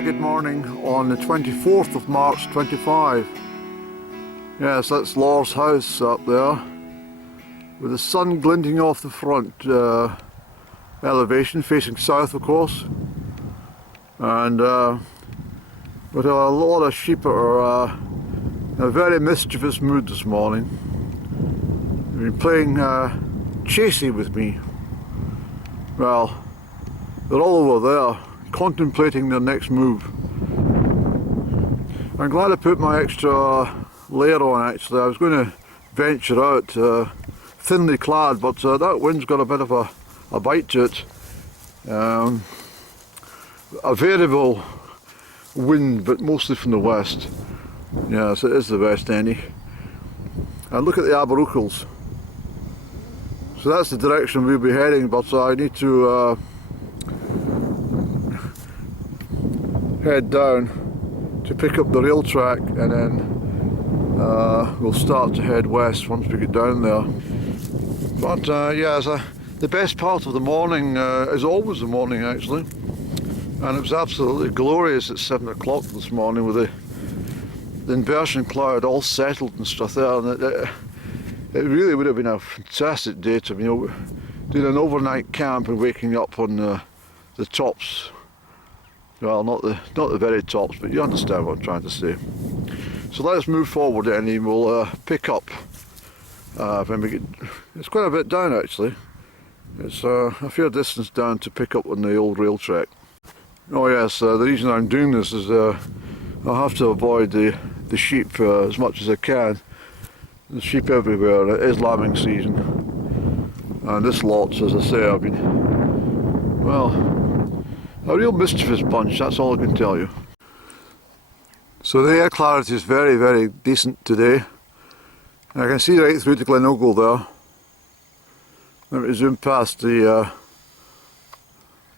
very good morning on the 24th of March 25. Yes, that's Laura's house up there with the sun glinting off the front elevation, facing south of course, and with a lot of sheep that are in a very mischievous mood this morning. They've been playing chasey with me. Well, they're all over there contemplating their next move. I'm glad I put my extra layer on actually. I was going to venture out thinly clad, but that wind's got a bit of a bite to it. A variable wind, but mostly from the west. Yes, it is the west any. And look at the Aberlourcals. So that's the direction we'll be heading, but I need to head down to pick up the rail track, and then we'll start to head west once we get down there. But the best part of the morning is always the morning actually, and it was absolutely glorious at 7 o'clock this morning with the inversion cloud all settled and stuff there, and it really would have been a fantastic day to doing an overnight camp and waking up on the tops. Well, not the very tops, but you understand what I'm trying to say. So let's move forward and we'll pick up when we get. It's quite a bit down actually. It's a fair distance down to pick up on the old rail track. Oh yes, the reason I'm doing this is I have to avoid the sheep as much as I can. There's sheep everywhere. It is lambing season, and this lot, as I say, I've been, well, a real mischievous bunch, that's all I can tell you. So the air clarity is very, very decent today. I can see right through to Glenogle there. Let me zoom past the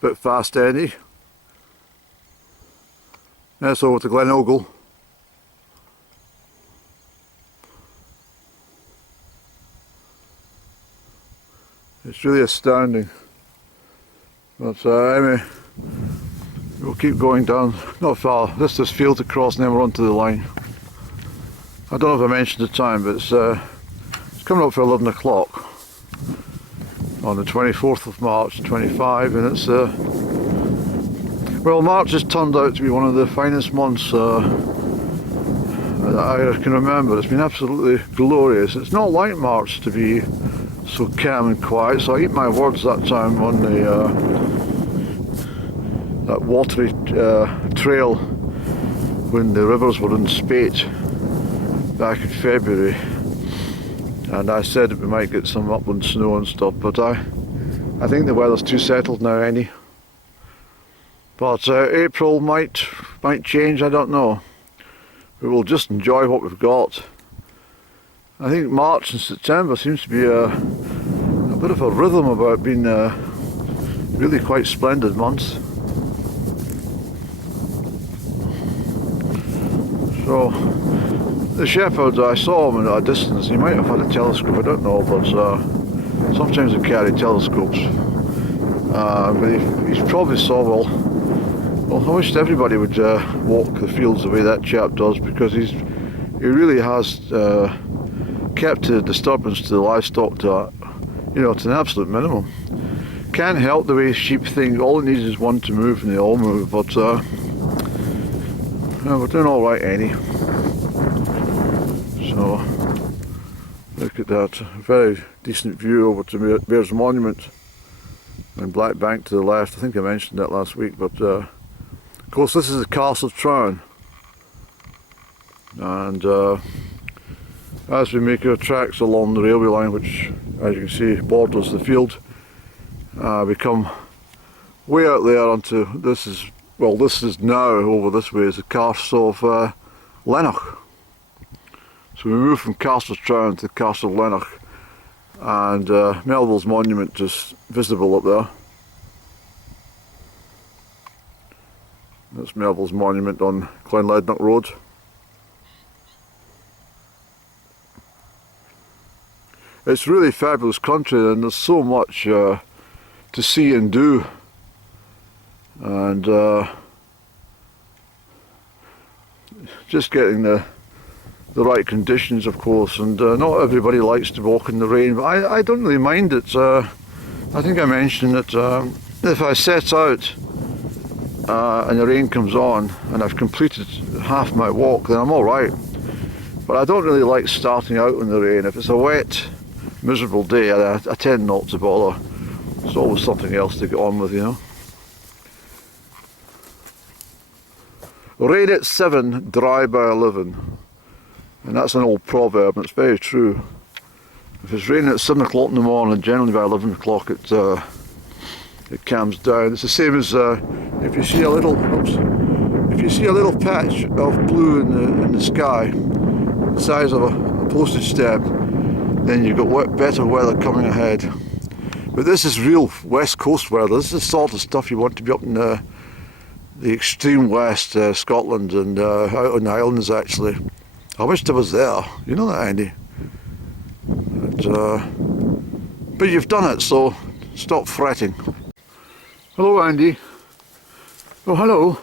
bit fast any. That's over to Glenogle. It's really astounding. But anyway, we'll keep going down, not far. This is field to cross and then we're onto the line. I don't know if I mentioned the time, but it's coming up for 11 o'clock on the 24th of March 25, and it's well, March has turned out to be one of the finest months that I can remember. It's been absolutely glorious. It's not like March to be so calm and quiet, so I eat my words that time on that watery trail when the rivers were in spate back in February, and I said that we might get some upland snow and stuff, but I think the weather's too settled now any. But April might change, I don't know. We will just enjoy what we've got. I think March and September seems to be a bit of a rhythm about being really quite splendid months. So the shepherd, I saw him at a distance. He might have had a telescope, I don't know, but sometimes they carry telescopes. But he's probably saw, well, I wished everybody would walk the fields the way that chap does, because he really has kept the disturbance to the livestock to an absolute minimum. Can't help the way sheep think. All it needs is one to move and they all move, but we're doing all right any. So look at that, very decent view over to Bears Monument and Black Bank to the left. I think I mentioned that last week, but of course this is the Castle of Trown, and as we make our tracks along the railway line, which as you can see borders the field, we come way out there onto, this is now over this way is the Castle of Lennoch. So we move from Castle Trown to Castle Lennoch, and Melville's Monument is visible up there. That's Melville's Monument on Glenlednock Road. It's really fabulous country, and there's so much to see and do, and just getting the right conditions, of course, and not everybody likes to walk in the rain, but I don't really mind it. I think I mentioned that if I set out and the rain comes on and I've completed half my walk, then I'm alright. But I don't really like starting out in the rain. If it's a wet, miserable day, I tend not to bother. There's always something else to get on with, you know. Rain at 7, dry by 11. And that's an old proverb, and it's very true. If it's raining at 7 o'clock in the morning, generally by 11 o'clock it calms down. It's the same as if you see a little patch of blue in the sky, the size of a postage stamp, then you've got better weather coming ahead. But this is real west coast weather. This is the sort of stuff you want to be up in the extreme west, Scotland, and out on the islands actually. I wished I was there. You know that, Andy? But you've done it, so stop fretting. Hello, Andy. Oh, hello.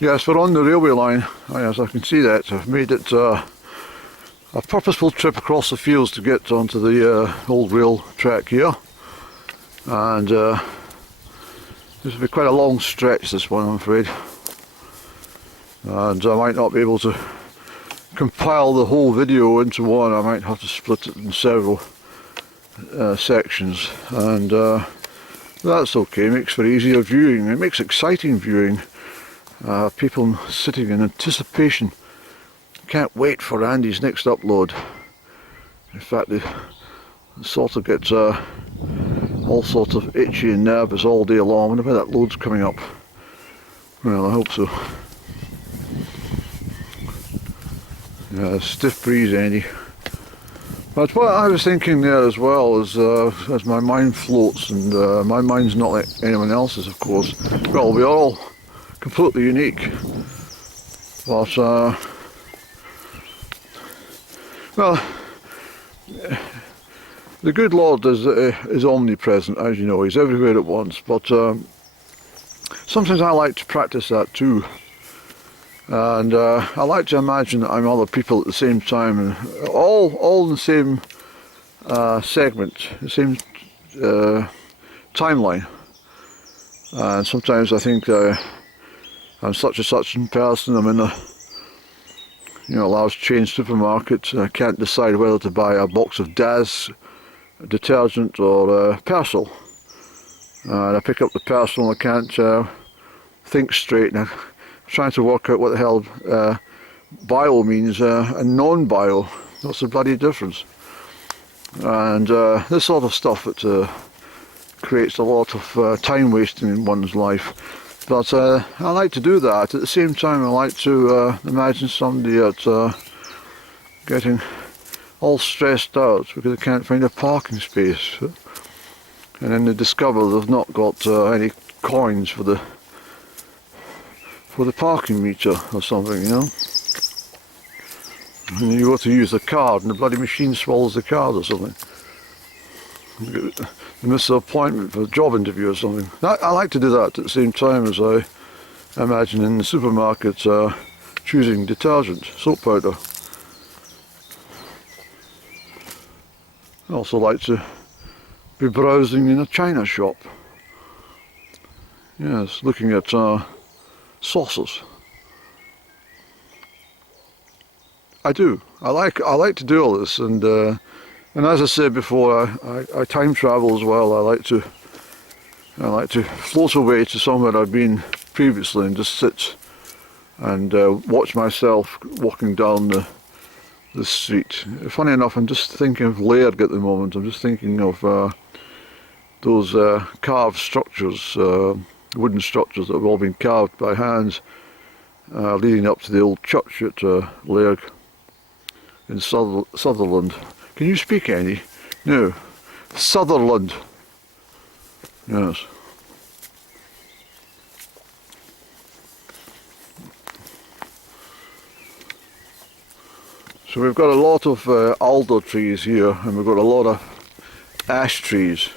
Yes, we're on the railway line. Oh, yes, I can see that. I've made it a purposeful trip across the fields to get onto the old rail track here. And this will be quite a long stretch, this one, I'm afraid. And I might not be able to compile the whole video into one. I might have to split it in several sections, and that's okay. It makes for easier viewing. It makes exciting viewing. People sitting in anticipation. Can't wait for Andy's next upload. In fact, they sort of get all sorts of itchy and nervous all day long. I wonder when that load's coming up. Well, I hope so. Yeah, stiff breeze, Andy. But what I was thinking there as well is, as my mind floats, and my mind's not like anyone else's, of course. Well, we're all completely unique. But, well, the good Lord is omnipresent, as you know. He's everywhere at once. But sometimes I like to practice that too. And I like to imagine that I'm other people at the same time, and all in the same segment, the same timeline. And sometimes I think I'm such and such a person. I'm in a large chain supermarket, and I can't decide whether to buy a box of Daz detergent or Persil. And I pick up the Persil, and I can't think straight now. Trying to work out what the hell bio means and non-bio. What's the bloody difference? And this sort of stuff that creates a lot of time wasting in one's life. But I like to do that. At the same time, I like to imagine somebody that's getting all stressed out because they can't find a parking space, and then they discover they've not got any coins for the parking meter or something, you know. And you go to use the card and the bloody machine swallows the card or something. You miss the appointment for a job interview or something. I like to do that at the same time as I imagine in the supermarket choosing detergent, soap powder. I also like to be browsing in a china shop. Yes, looking at saucers. I do. I like to do all this, and as I said before, I time travel as well. I like to float away to somewhere I've been previously and just sit and watch myself walking down the street. Funny enough, I'm just thinking of Lairg at the moment. I'm just thinking of those carved structures. Wooden structures that have all been carved by hands leading up to the old church at Lairg in Sutherland. Can you speak, Andy? No. Sutherland. Yes. So we've got a lot of alder trees here, and we've got a lot of ash trees.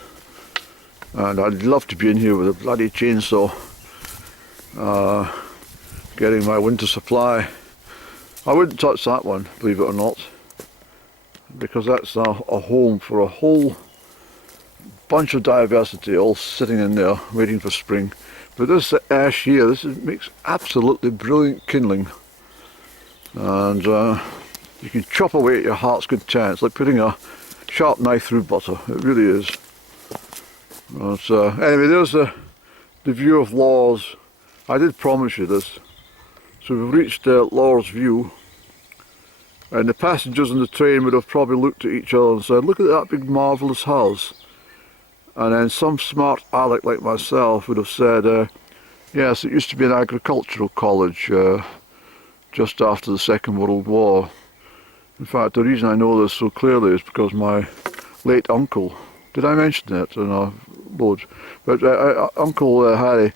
And I'd love to be in here with a bloody chainsaw getting my winter supply. I wouldn't touch that one, believe it or not, because that's a home for a whole bunch of diversity all sitting in there waiting for spring. But this ash here, makes absolutely brilliant kindling, and you can chop away at your heart's content. It's like putting a sharp knife through butter. It really is. But, anyway, there's the view of Lawers. I did promise you this. So we've reached Lawers View, and the passengers on the train would have probably looked at each other and said, look at that big marvellous house. And then some smart aleck like myself would have said, yes, it used to be an agricultural college just after the Second World War. In fact, the reason I know this so clearly is because my late uncle, did I mention it? No, loads. But Uncle Harry,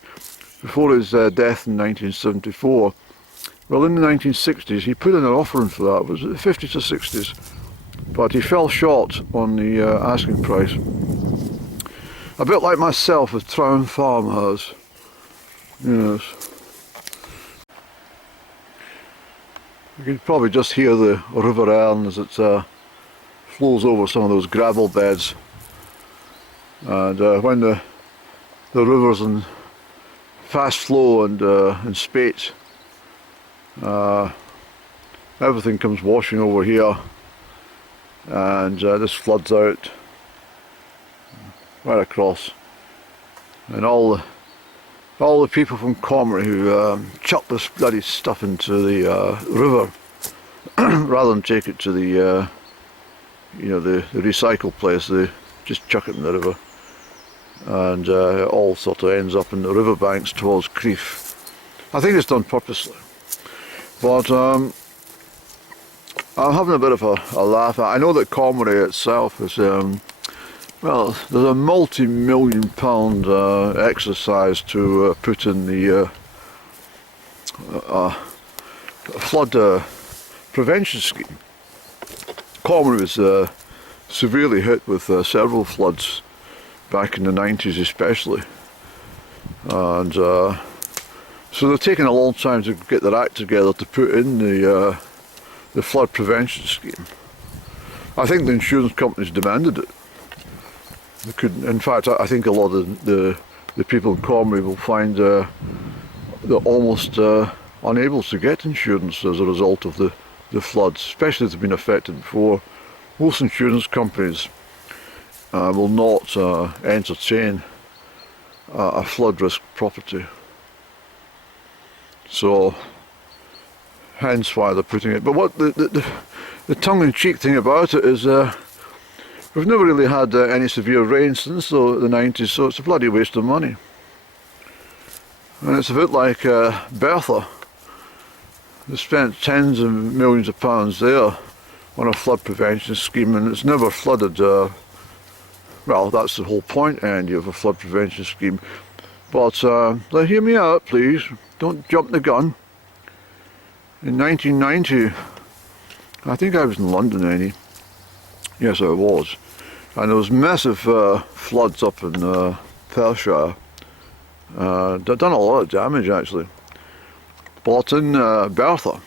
before his death in 1974, well, in the 1960s, he put in an offering for that. It was 50s to 60s. But he fell short on the asking price. A bit like myself with Trown Farmhouse. Yes. You can probably just hear the River Erne as it flows over some of those gravel beds. And when the river's in fast flow and spate, everything comes washing over here, and this floods out right across. And all the people from Comrie who chuck this bloody stuff into the river rather than take it to the the recycle place, they just chuck it in the river, and it all sort of ends up in the riverbanks towards Crieff. I think it's done purposely, but I'm having a bit of a laugh. I know that Comrie itself is well, there's a multi-million-pound exercise to put in the flood prevention scheme. Comrie was severely hit with several floods back in the 90s especially, and so they're taking a long time to get their act together to put in the flood prevention scheme. I think the insurance companies demanded it. They couldn't. In fact, I think a lot of the people in Comrie will find they're almost unable to get insurance as a result of the floods, especially if they've been affected before. Most insurance companies will not entertain a flood risk property. So, hence why they're putting it. But what the tongue-in-cheek thing about it is, we've never really had any severe rain since the 90s, so it's a bloody waste of money. And it's a bit like Bertha. They spent tens of millions of pounds there on a flood prevention scheme, and it's never flooded. Well, that's the whole point, Andy, of a flood prevention scheme. But hear me out, please. Don't jump the gun. In 1990, I think I was in London, Andy. Yes, I was. And there was massive floods up in Perthshire. They'd done a lot of damage, actually. But in Bertha,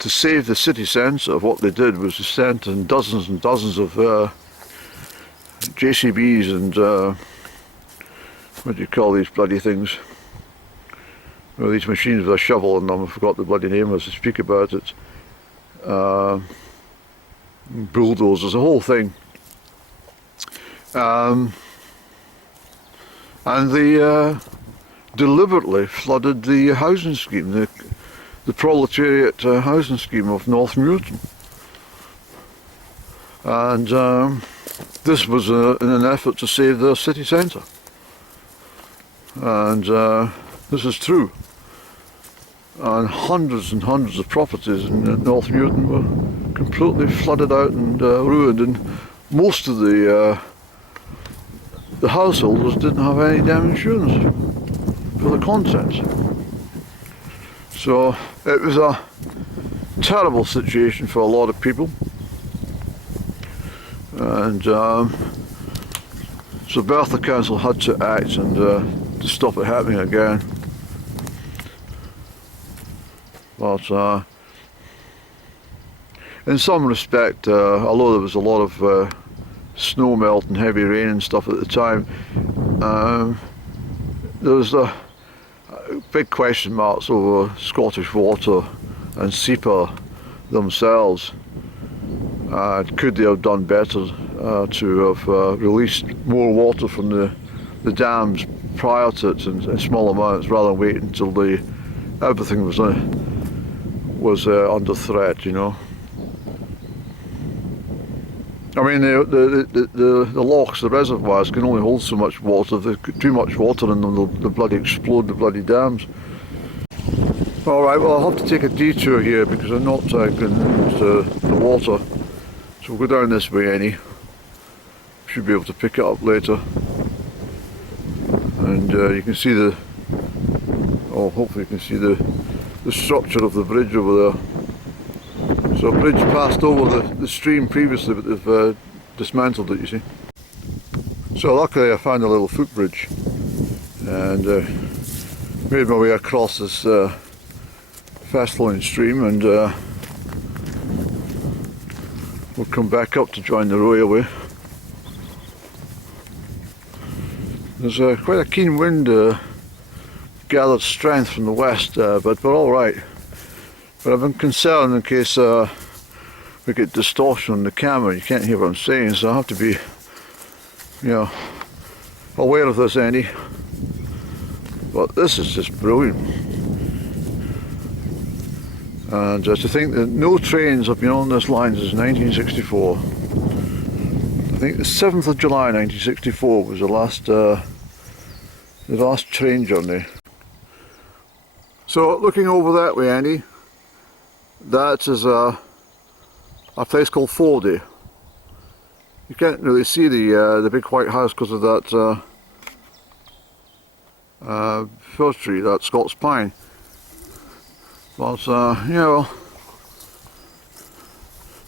to save the city centre, what they did was to send in dozens and dozens of JCBs and what do you call these bloody things? Well, these machines with a shovel in them. I forgot the bloody name as I speak about it. Bulldozers, the whole thing. And they deliberately flooded the housing scheme, the proletariat housing scheme of North Muirton. And this was in an effort to save their city centre. And this is true. And hundreds of properties in North Muirton were completely flooded out and ruined, and most of the householders didn't have any damn insurance for the contents. So it was a terrible situation for a lot of people, and so Bertha Council had to act and to stop it happening again. But in some respect, although there was a lot of snow melt and heavy rain and stuff at the time, there was a big question marks over Scottish Water and SEPA themselves. Could they have done better to have released more water from the dams prior to it in small amounts, rather than wait until everything was under threat, you know. I mean, the lochs, the reservoirs, can only hold so much water. If there's too much water in them, they'll bloody explode the bloody dams. Alright, well, I'll have to take a detour here because I'm not going into the water. So we'll go down this way, Annie. Should be able to pick it up later. And you can see hopefully you can see the structure of the bridge over there. So a bridge passed over the stream previously, but they've dismantled it, you see. So luckily I found a little footbridge and made my way across this fast flowing stream, and we'll come back up to join the railway. There's quite a keen wind gathered strength from the west, but we're all right. But I've been concerned in case we get distortion on the camera. You can't hear what I'm saying, so I have to be, you know, aware of this, Andy. But this is just brilliant. And to think that no trains have been on this line since 1964. I think the 7th of July 1964 was the last train journey. So looking over that way, Andy, that is a place called Fordy. You can't really see the big white house because of that fir tree, that Scots pine. But yeah, well,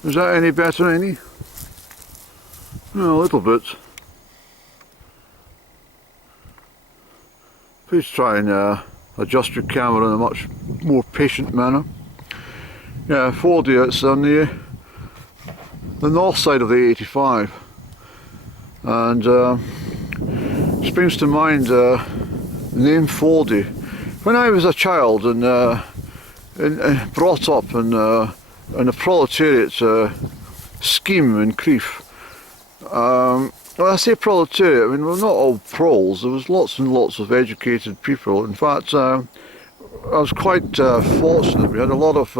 is that any better, Annie? No, a little bit. Please try and adjust your camera in a much more patient manner. Yeah, Fordy, it's on the north side of the 85, and springs to mind the name Fordy. When I was a child and brought up in a proletariat scheme in Crieff, when I say proletariat, I mean we're not all proles. There was lots and lots of educated people. In fact, I was quite fortunate. We had a lot of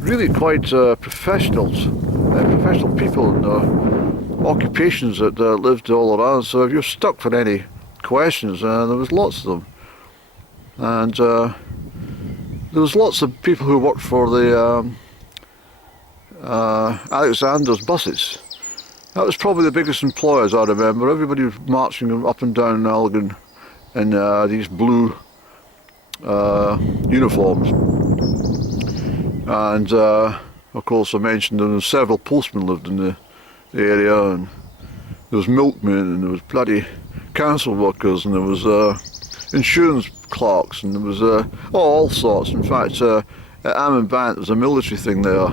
really quite professional people in occupations that lived all around. So if you're stuck for any questions, there was lots of them, and there was lots of people who worked for the Alexander's buses. That was probably the biggest employers I remember. Everybody was marching up and down Elgin in these blue uniforms. And of course I mentioned there were several postmen lived in the area, and there was milkmen, and there was bloody council workers, and there was insurance clerks, and there was all sorts. In fact, at Amman Bank there was a military thing there.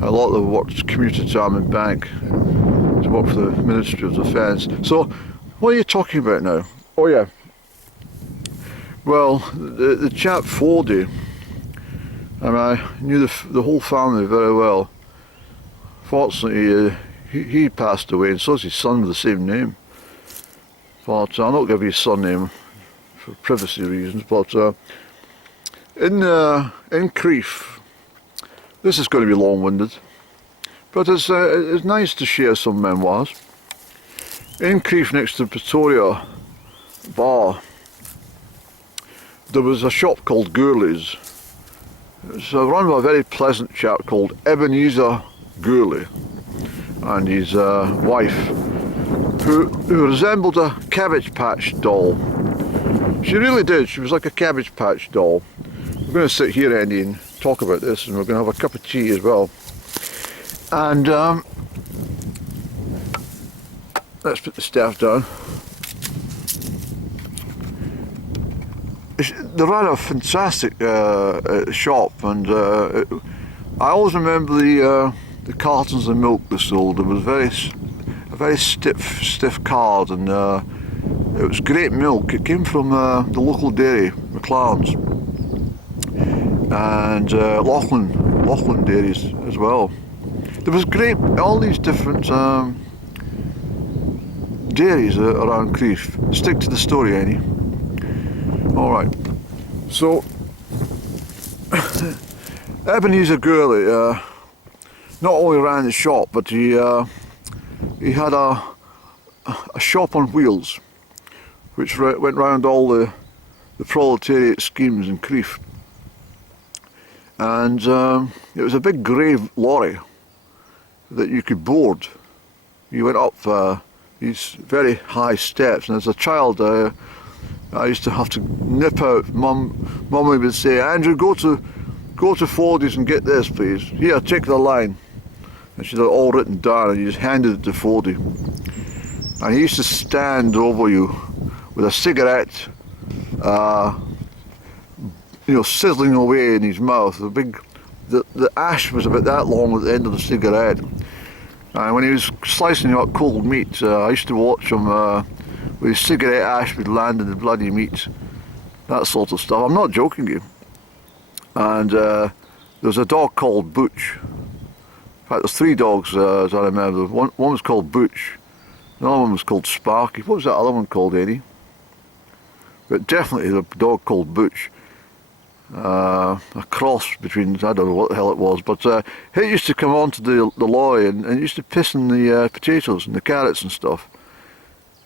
A lot of them commuted to Amman Bank to work for the Ministry of Defence. So what are you talking about now? Oh yeah, well, the chap Fordy, I mean, I knew the whole family very well. Fortunately, he passed away, and so is his son with the same name. But I'll not give you his surname for privacy reasons. But in Crieff, this is going to be long-winded, but it's nice to share some memoirs. In Crieff, next to Pretoria Bar, there was a shop called Gourley's. It's run by a very pleasant chap called Ebenezer Gourley and his wife, who resembled a Cabbage Patch doll. She really did. She was like a Cabbage Patch doll. We're going to sit here, Andy, and talk about this, and we're going to have a cup of tea as well. And let's put the staff down. they ran a fantastic shop, and I always remember the cartons of milk they sold. It was a very stiff card, and it was great milk. It came from the local dairy, McLaren's, and Loughlin dairies as well. There was all these different dairies around Crieff. Stick to the story, Annie. Alright, so Ebenezer Gourlay not only ran the shop, but he had a shop on wheels which went round all the proletariat schemes in Crieff. And it was a big grey lorry that you could board. You went up these very high steps, and as a child I used to have to nip out. Mummy would say, "Andrew, go to Fordy's and get this, please. Here, take the line." And she'd have it all written down, and you just handed it to Fordy. And he used to stand over you with a cigarette, sizzling away in his mouth. The ash was about that long at the end of the cigarette. And when he was slicing up cold meat, I used to watch him with his cigarette ash would land in the bloody meat, that sort of stuff. I'm not joking you. And there was a dog called Butch. In fact, there's 3 dogs as I remember. One was called Butch, another one was called Sparky. What was that other one called, Eddie? But definitely the dog called Butch. A cross between, I don't know what the hell it was, but he used to come onto the lorry and used to piss in the potatoes and the carrots and stuff.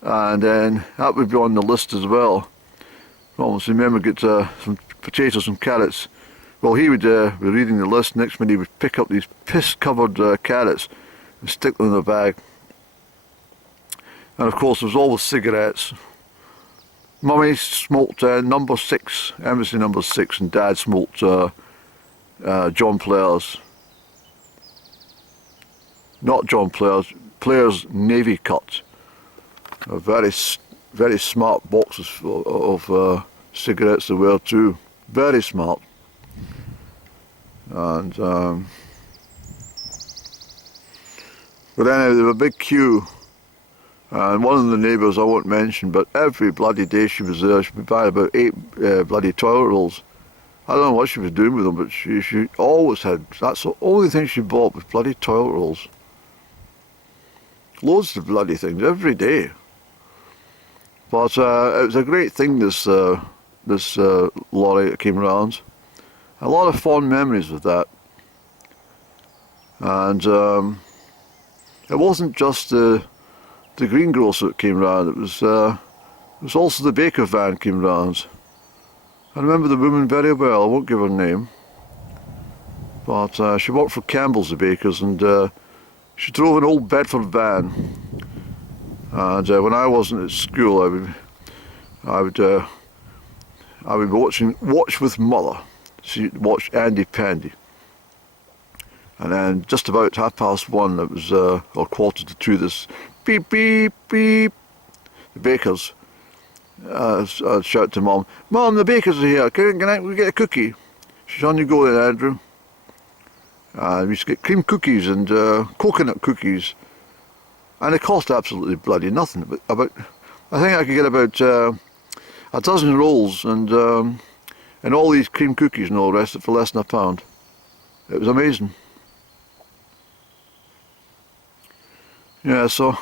And then that would be on the list as well. Almost remember get some potatoes and carrots. Well, he would be reading the list. Next minute he would pick up these piss-covered carrots and stick them in the bag. And of course there was always cigarettes. Mummy smoked number 6, Embassy number 6, and Dad smoked John Player's. Not John Player's, Player's Navy Cut. A very smart boxes of cigarettes they were too. Very smart. And but anyway, there was a big queue, and one of the neighbours I won't mention, but every bloody day she was there. She would buy about 8 bloody toilet rolls. I don't know what she was doing with them, but she always had. That's the only thing she bought was bloody toilet rolls. Loads of bloody things every day. But it was a great thing, this lorry that came round. A lot of fond memories of that. And it wasn't just the greengrocer that came round, it was also the baker van came round. I remember the woman very well. I won't give her name, but she worked for Campbell's, the bakers, and she drove an old Bedford van. And when I wasn't at school, I would watch with Mother. She watched Andy Pandy, and then just about 1:30, it was or 1:45, this beep beep beep. The bakers. I'd shout to Mum, "Mum, the bakers are here. Can we get a cookie?" She's "On you go then, Andrew." We used to get cream cookies and coconut cookies, and it cost absolutely bloody nothing. I think I could get about a dozen rolls and all these cream cookies and all the rest of it for less than £1. It was amazing. Yeah, so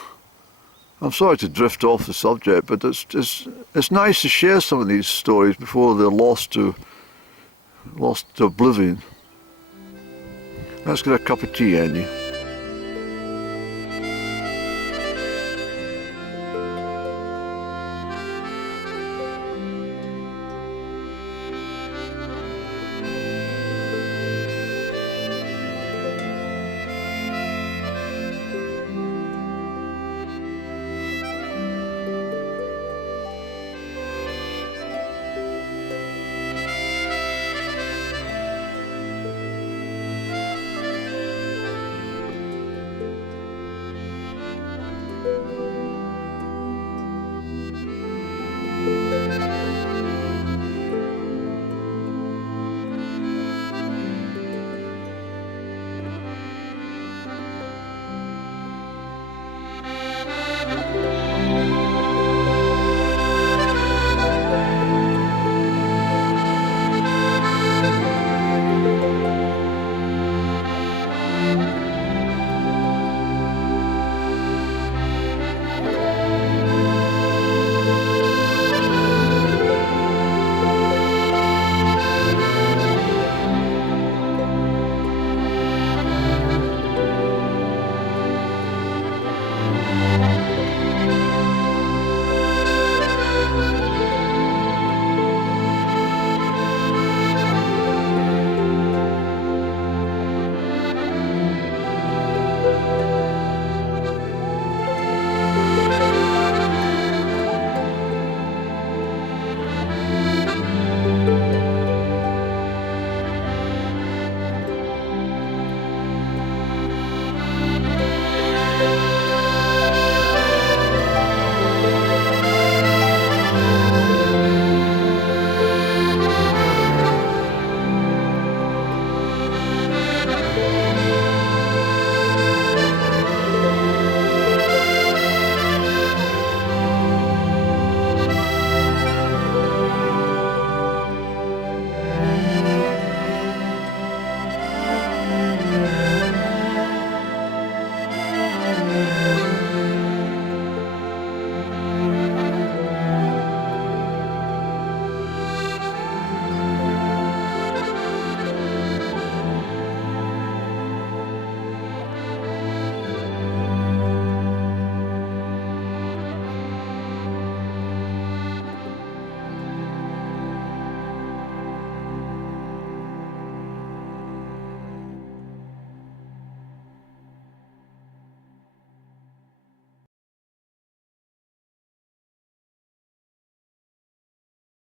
I'm sorry to drift off the subject, but it's nice to share some of these stories before they're lost to oblivion. Let's get a cup of tea, Andy.